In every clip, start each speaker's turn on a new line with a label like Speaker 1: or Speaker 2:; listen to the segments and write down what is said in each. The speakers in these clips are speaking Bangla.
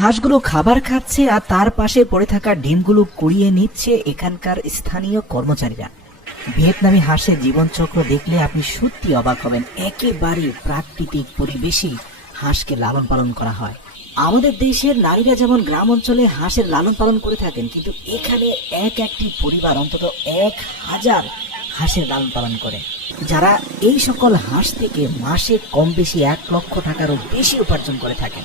Speaker 1: হাঁসগুলো খাবার খাচ্ছে আর তার পাশে পড়ে থাকা ডিমগুলো কুড়িয়ে নিচ্ছে এখানকার স্থানীয় কর্মচারীরা। ভিয়েতনামি হাঁসের জীবনচক্র দেখলে আপনি সত্যি অবাক হবেন। একেবারে প্রাকৃতিক পরিবেশেই হাঁসকে লালন পালন করা হয়। আমাদের দেশের নারীরা যেমন গ্রাম অঞ্চলে হাঁসের লালন পালন করে থাকেন, কিন্তু এখানে এক একটি পরিবার অন্তত এক হাজার হাঁসের লালন পালন করে। যারা এই সকল হাঁস থেকে মাসে কম বেশি এক লক্ষ টাকারও বেশি উপার্জন করে থাকেন।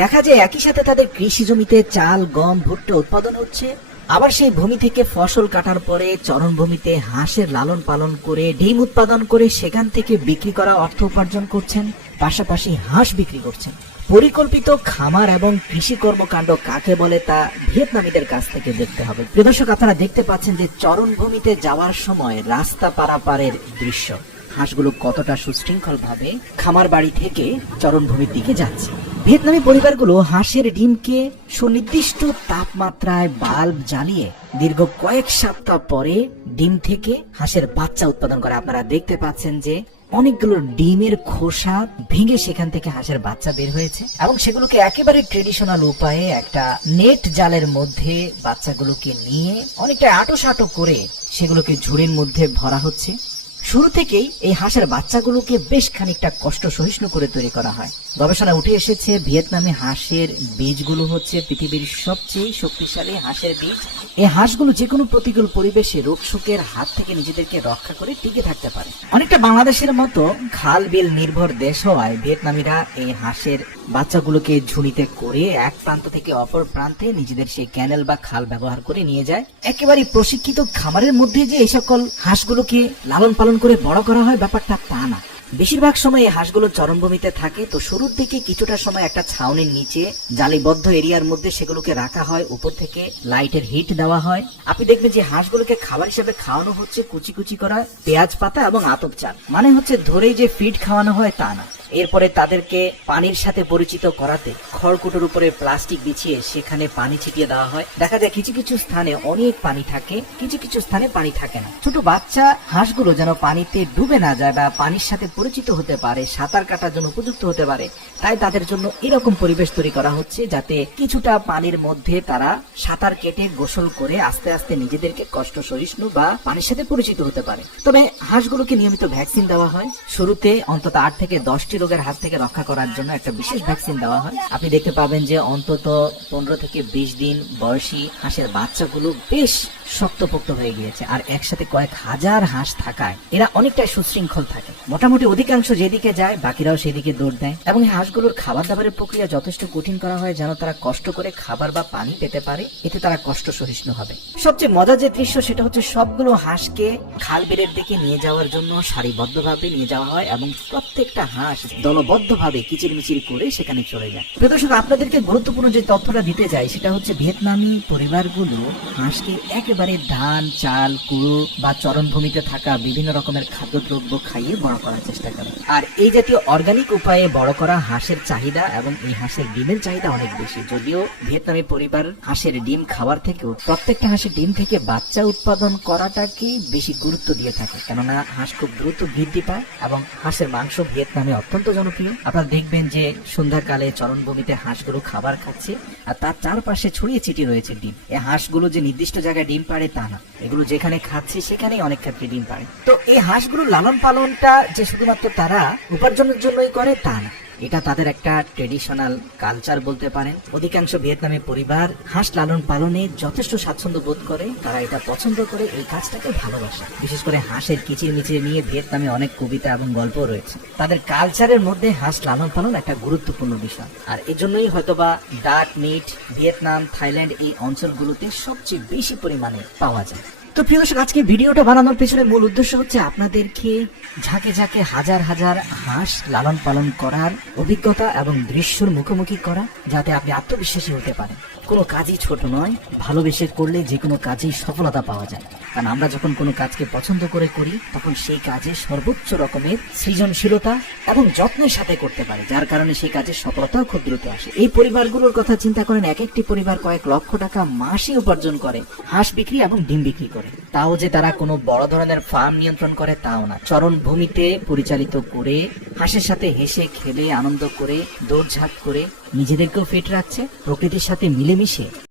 Speaker 1: দেখা যায় একই সাথে তাদের কৃষি জমিতে চাল, গম, ভুট্টা উৎপাদন হচ্ছে। আবার সেই ভূমি থেকে ফসল কাটার পরে চরণভূমিতে হাঁসের লালন পালন করে ডিম উৎপাদন করে সেখান থেকে বিক্রি করা অর্থ উপার্জন করছেন, পাশাপাশি হাঁস বিক্রি করছেন। পরিকল্পিত খামার এবং কৃষি কর্মকাণ্ড কাকে বলে তা ভিয়েতনামীদের কাছ থেকে দেখতে হবে। প্রিয় দর্শক, আপনারা দেখতে পাচ্ছেন যে চরণভূমিতে যাওয়ার সময় রাস্তা পারাপারের দৃশ্য। হাঁসগুলো কতটা সুশৃঙ্খল ভাবে খামার বাড়ি থেকে চরণভূমির দিকে যাচ্ছে। ভিয়েতনামি পরিবারগুলো হাঁসের ডিমকে সুনির্দিষ্ট তাপমাত্রায় বাল্ব জ্বালিয়ে দীর্ঘ কয়েক সপ্তাহ পরে ডিম থেকে হাঁসের বাচ্চা উৎপাদন করে। আপনারা দেখতে পাচ্ছেন যে অনেকগুলো ডিমের খোসা ভেঙে সেখান থেকে হাঁসের বাচ্চা বের হয়েছে এবং সেগুলোকে একেবারে ট্রেডিশনাল উপায়ে একটা নেট জালের মধ্যে বাচ্চাগুলোকে নিয়ে অনেকটা আটো সাটো করে সেগুলোকে ঝুড়ির মধ্যে ভরা হচ্ছে। শুরু থেকেই এই হাঁসের বাচ্চাগুলোকে বেশ খানিকটা কষ্ট সহিষ্ণু করে তৈরি করা হয়। গবেষণা উঠে এসেছে, ভিয়েতনামে হাঁসের বীজগুলো হচ্ছে পৃথিবীর সবচেয়ে শক্তিশালী হাঁসের বীজ। এই হাঁসগুলো যে কোনো প্রতিকূল পরিবেশে রোগ শোকের হাত থেকে নিজেদেরকে রক্ষা করে টিকে থাকতে পারে। অনেকটা বাংলাদেশের মতো খাল বিল নির্ভর দেশ হওয়ায় ভিয়েতনামিরা এই হাঁসের বাচ্চাগুলোকে ঝুড়িতে করে এক প্রান্ত থেকে অপর প্রান্তে নিজেদের সেই ক্যানেল বা খাল ব্যবহার করে নিয়ে যায়। একেবারে প্রশিক্ষিত খামারের মধ্যে যে এই সকল হাঁসগুলোকে লালন পালন করে বড় করা হয় ব্যাপারটা তা না। বেশিরভাগ সময় এই হাঁসগুলো চরমভূমিতে থাকে, তো শুরুর দিকে কিছুটা সময় একটা ছাউনির নিচে, জালিবদ্ধ এরিয়ার মধ্যে সেগুলোকে রাখা হয়, উপর থেকে লাইটের হিট দেওয়া হয়। আপনি দেখবেন যে হাঁসগুলোকে খাবার হিসাবে খাওয়ানো হচ্ছে কুচি কুচি করা পেঁয়াজ পাতা এবং আতপ চাল। মানে হচ্ছে ধরেই যে ফিড খাওয়ানো হয় তা না। এরপরে তাদেরকে পানির সাথে পরিচিত করাতে খড়কুটোর উপরে প্লাস্টিক বিছিয়ে সেখানে পানি ছিটিয়ে দেওয়া হয়। দেখা যায় কিছু কিছু স্থানে অনেক পানি থাকে, কিছু কিছু স্থানে পানি থাকে না। ছোট বাচ্চা হাঁসগুলো যেন পানিতে ডুবে না যায় বা পানির সাথে পরিচিত হতে পারে, সাঁতার কাটার জন্য উপযুক্ত হতে পারে, তাই তাদের জন্য এরকম পরিবেশ তৈরি করা হচ্ছে যাতে কিছুটা পানির মধ্যে তারা সাঁতার কেটে গোসল করে আস্তে আস্তে নিজেদেরকে কষ্ট সহিষ্ণু বা পানির সাথে পরিচিত হতে পারে। তবে হাঁসগুলোকে নিয়মিত ভ্যাকসিন দেওয়া হয়। শুরুতে অন্তত আট থেকে দশটি রোগের হাত থেকে রক্ষা করার জন্য একটা বিশেষ ভ্যাকসিন দেওয়া হয়। আপনি দেখতে পাবেন যে অন্তত পনেরো থেকে বিশ দিন বয়সী হাঁসের বাচ্চাগুলো বেশ শক্তপোক্ত হয়ে গিয়েছে। আর একসাথে কয়েক হাজার হাঁস থাকায় এরা অনেকটাই সুশৃঙ্খল থাকে। মোটামুটি অধিকাংশ যেদিকে যায়, বাকিরাও সেদিকে দৌড় দেয়। এবং এই হাঁসগুলোর খাবার দাবারের প্রক্রিয়া যথেষ্ট কঠিন করা হয়, যেন তারা কষ্ট করে খাবার বা পানি পেতে পারে। এতে তারা কষ্ট সহিষ্ণু হবে। সবচেয়ে মজার যে দৃশ্য, সেটা হচ্ছে সবগুলো হাঁসকে খাল বিলের দিকে নিয়ে যাওয়ার জন্য সারিবদ্ধভাবে নিয়ে যাওয়া হয় এবং প্রত্যেকটা হাঁস দলবদ্ধভাবে কিচিরমিচির করে সেখানে চলে যায়। প্রিয় দর্শক, আপনাদেরকে গুরুত্বপূর্ণ যে তথ্যটা দিতে যাই সেটা হচ্ছে ভিয়েতনামি পরিবারগুলো হাঁসকে একেবারে ধান, চাল কুড়ো বা চরণভূমিতে থাকা বিভিন্ন রকমের খাদ্যদ্রব্য খাইয়ে বড় করার চেষ্টা করে। আর এই জাতীয় অর্গানিক উপায়ে বড় করা হাঁসের চাহিদা এবং এই হাঁসের ডিমের চাহিদা অনেক বেশি। যদিও ভিয়েতনামি পরিবার হাঁসের ডিম খাবার থেকেও প্রত্যেকটা হাঁসের ডিম থেকে বাচ্চা উৎপাদন করাটাকে বেশি গুরুত্ব দিয়ে থাকে। কেননা হাঁস খুব দ্রুত বৃদ্ধি পায় এবং হাঁসের মাংস ভিয়েতনামে অত্যন্ত জনপ্রিয়। আপনারা দেখবেন যে সন্ধ্যাকালে চরণভূমিতে হাঁসগুলো খাবার খাচ্ছে, আর তার চারপাশে ছড়িয়ে ছিটিয়ে রয়েছে ডিম। এই হাঁসগুলো যে নির্দিষ্ট জায়গায় ডিম পাড়ে তা না। এগুলো যেখানে খাচ্ছে সেখানেই অনেক ক্ষেত্রে ডিম পাড়ে। তো এই হাঁসগুলোর লালন পালনটা যে শুধুমাত্র তারা উপার্জনের জন্যই করে, তা না। এটা তাদের একটা ট্রেডিশনাল কালচার বলতে পারেন। অধিকাংশ ভিয়েতনামী পরিবার হাঁস লালন পালনে যথেষ্ট স্বাচ্ছন্দ্য বোধ করে, তারা এটা পছন্দ করে, এই কাজটাকে ভালোবাসে। বিশেষ করে হাঁসের কিচির মিচির নিয়ে ভিয়েতনামে অনেক কবিতা এবং গল্প রয়েছে। তাদের কালচারের মধ্যে হাঁস লালন পালন একটা গুরুত্বপূর্ণ বিষয়। আর এজন্যই হয়তোবা ডাক, মিট, ভিয়েতনাম, থাইল্যান্ড এই অঞ্চলগুলোতে সবচেয়ে বেশি পরিমাণে পাওয়া যায়। তো প্রিয় দর্শক, আজকে ভিডিওটা বানানোর পেছনে মূল উদ্দেশ্য হচ্ছে আপনাদেরকে ঝাঁকে ঝাঁকে হাজার হাজার হাঁস লালন পালন করার অভিজ্ঞতা এবং দৃশ্যর মুখোমুখি করা যাতে আপনি আত্মবিশ্বাসী হতে পারেন। কোনো কাজই ছোট নয়, ভালোবেসে করলে যে কোনো কাজেই সফলতা পাওয়া যায়। কারণ আমরা যখন কোনো কাজকে পছন্দ করে করি, তখন সেই কাজে সর্বোচ্চ রকমের সৃজনশীলতা এবং যত্নের সাথে করতে পারে, যার কারণে সেই কাজের সফলতাও খুব দ্রুত আসে। এই পরিবারগুলোর কথা চিন্তা করেন, এক একটি পরিবার কয়েক লক্ষ টাকা মাসে উপার্জন করে, হাঁস বিক্রি এবং ডিম বিক্রি করে। তাও যে তারা কোনো বড় ধরনের ফার্ম নিয়ন্ত্রণ করে, তাও না। চরণ ভূমিতে পরিচালিত করে, হাঁসের সাথে হেসে, খেলে, আনন্দ করে, দৌড়ঝাঁপ করে নিজেদেরকেও ফিট রাখছে, প্রকৃতির সাথে মিলেমিশে।